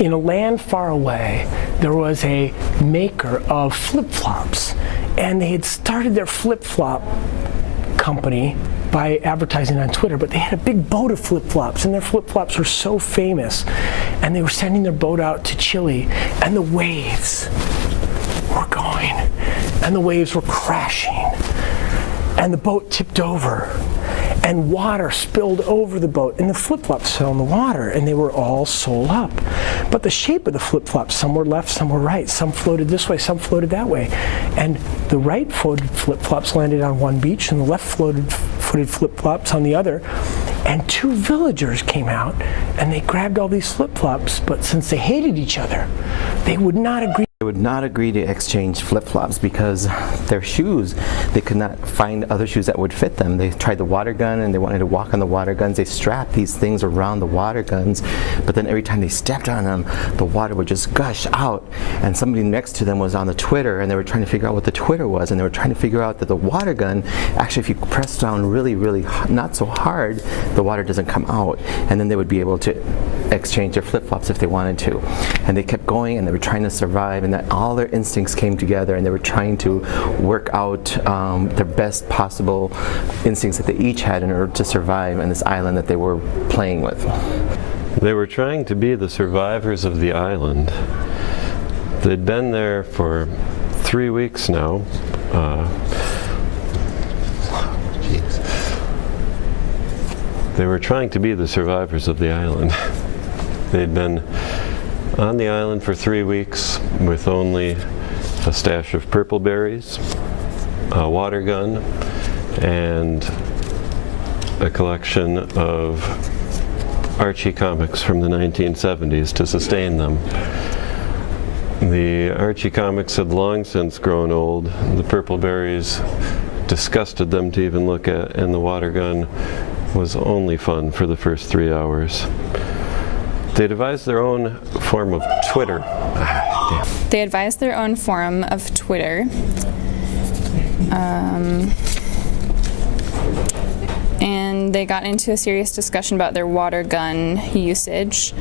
in a land far away, there was a maker of flip-flops, and they had started their flip-flop company by advertising on Twitter, but they had a big boat of flip-flops, and their flip-flops were so famous, and they were sending their boat out to Chile, and the waves were going, and the waves were crashing, and the boat tipped over, and water spilled over the boat, and the flip-flops fell in the water, and they were all sold up. But the shape of the flip-flops, some were left, some were right, some floated this way, some floated that way. And the right-footed flip-flops landed on one beach, and the left-footed flip-flops on the other. And two villagers came out, and they grabbed all these flip-flops, but since they hated each other, they would not agree. They would not agree to exchange flip-flops because their shoes, they could not find other shoes that would fit them. They tried the water gun and they wanted to walk on the water guns. They strapped these things around the water guns, but then every time they stepped on them, the water would just gush out. And somebody next to them was on the Twitter, and they were trying to figure out what the Twitter was, and they were trying to figure out that the water gun, actually if you press down really, really not so hard, the water doesn't come out. And then they would be able to exchange their flip-flops if they wanted to. And they kept going, and they were trying to survive, and that all their instincts came together, and they were trying to work out their best possible instincts that they each had in order to survive on this island that they were playing with. They were trying to be the survivors of the island. They'd been there for 3 weeks now. They were trying to be the survivors of the island. They'd been on the island for 3 weeks with only a stash of purple berries, a water gun, and a collection of Archie comics from the 1970s to sustain them. The Archie comics had long since grown old. The purple berries disgusted them to even look at, and the water gun was only fun for the first 3 hours. They devised their own form of Twitter. They devised their own form of Twitter. And they got into a serious discussion about their water gun usage.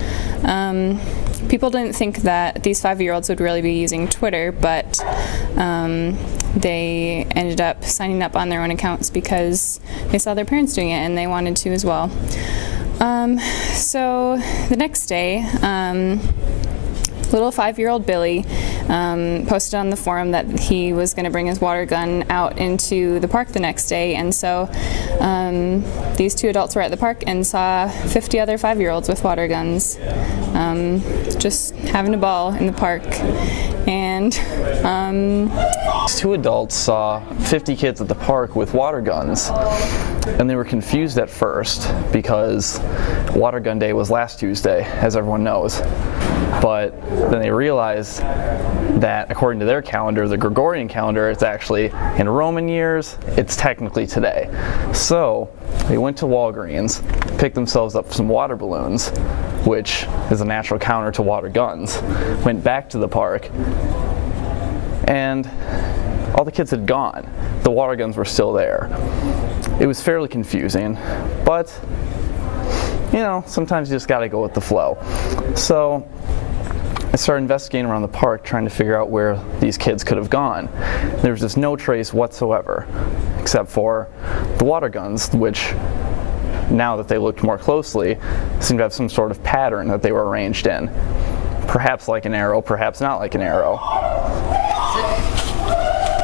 People didn't think that these 5-year-olds would really be using Twitter, but they ended up signing up on their own accounts because they saw their parents doing it and they wanted to as well. So the next day, little 5-year-old Billy posted on the forum that he was going to bring his water gun out into the park the next day, and so these two adults were at the park and saw 50 other 5-year-olds with water guns just having a ball in the park. And these two adults saw 50 kids at the park with water guns, and they were confused at first because Water Gun Day was last Tuesday, as everyone knows. But then they realized that according to their calendar, the Gregorian calendar, it's actually in Roman years, it's technically today. So they went to Walgreens, picked themselves up some water balloons, which is a natural counter to water guns, went back to the park, and all the kids had gone. The water guns were still there. It was fairly confusing, but you know, sometimes you just gotta go with the flow. So I started investigating around the park, trying to figure out where these kids could have gone. There was just no trace whatsoever, except for the water guns, which, now that they looked more closely, seemed to have some sort of pattern that they were arranged in. Perhaps like an arrow, perhaps not like an arrow.